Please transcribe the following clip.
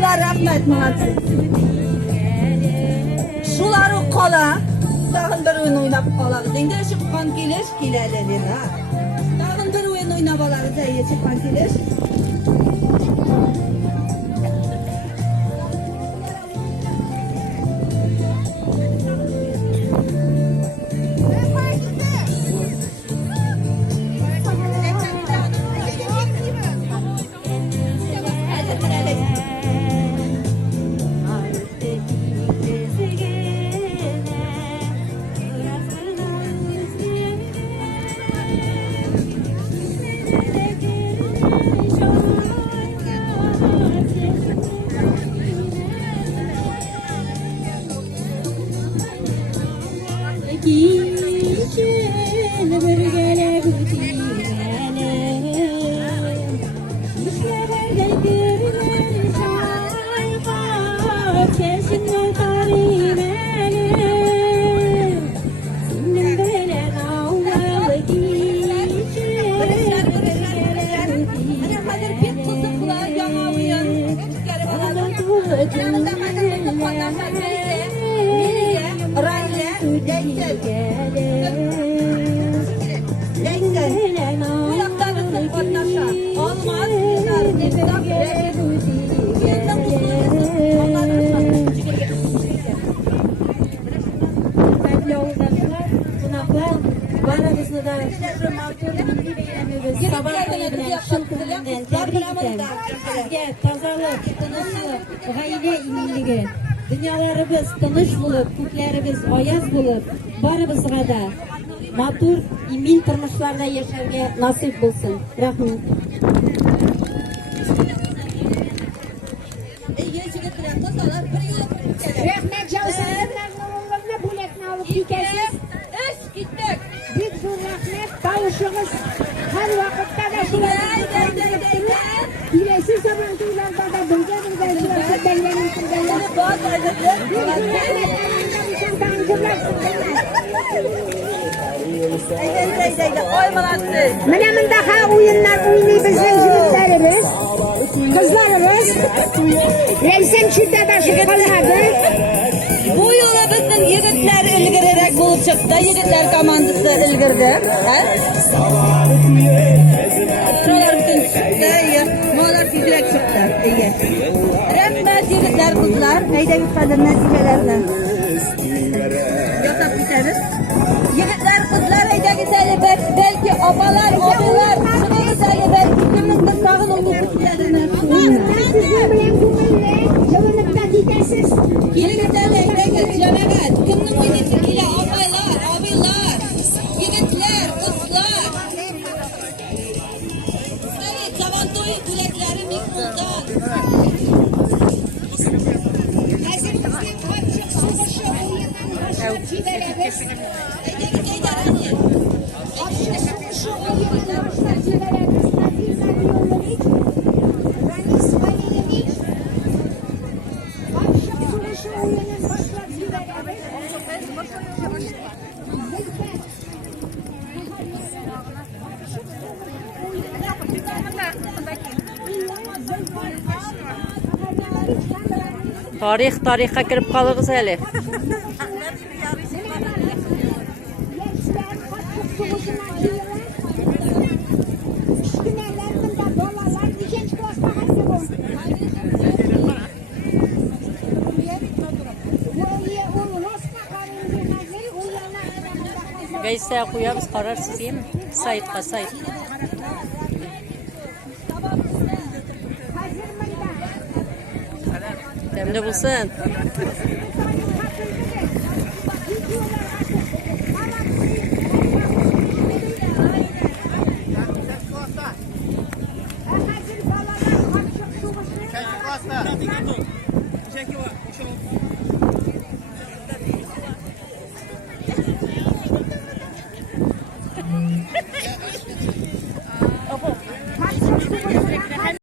kızlar rahmet muhabbet. Şuları kola. Dağın bir oyun oynap kalağız. Şimdi çıkan gelir, gilerler ha. Dağın bir oyun oynap alağız. Eye çıkan gelir. Tazalık, tinchlik, g'ayri imligi, dunyolarimiz tinch bo'lib, ko'klarimiz oyoz bo'lib, barimizga da motor, imil turmushlarda yashashga nasib bo'lsin. Rahmat. Rahmat Javsarlar nomimizda bo'lakni olib ketasiz. Büyük bir rahmet, davuşunuz her vakitte de Bilesi zaman tuylarda da bilge şurası bellerin kırdaları. Büyük bir rahmet, anında tancırlar Menemin daha oyunlar oynuyor bizim jüritlerimiz, kızlarımız. Reisem çürde başı kalmadı. Bu yola bizim yigitler ilgirerek bulup çıktı. Yigitler komandası ilgirdi. Şuralar bütün çıktı. Moğlar gücürek çıktı. Rahmet yigitler kızlar. Hayda bir kadar nesibelerle. Yoksa biteriz. Yigitler kızlar hayda güzeli belki abalar, obalar. Şuna güzeli belki kimlikte sağın onu kutlarını. Sizin bilen kumuyla yolunukta gidesiz. Yigitlerle hayda geçilemez. Kimlik oynayıcı ile abaylar, abiler. Yigitler, kızlar. Evet, Savantoy kulekleri mikrodan. Tarixqa kirib qolamiz hali. Gaysa qo'yamiz, qararsiz endi. Saytqa sayt. Temde bulsun.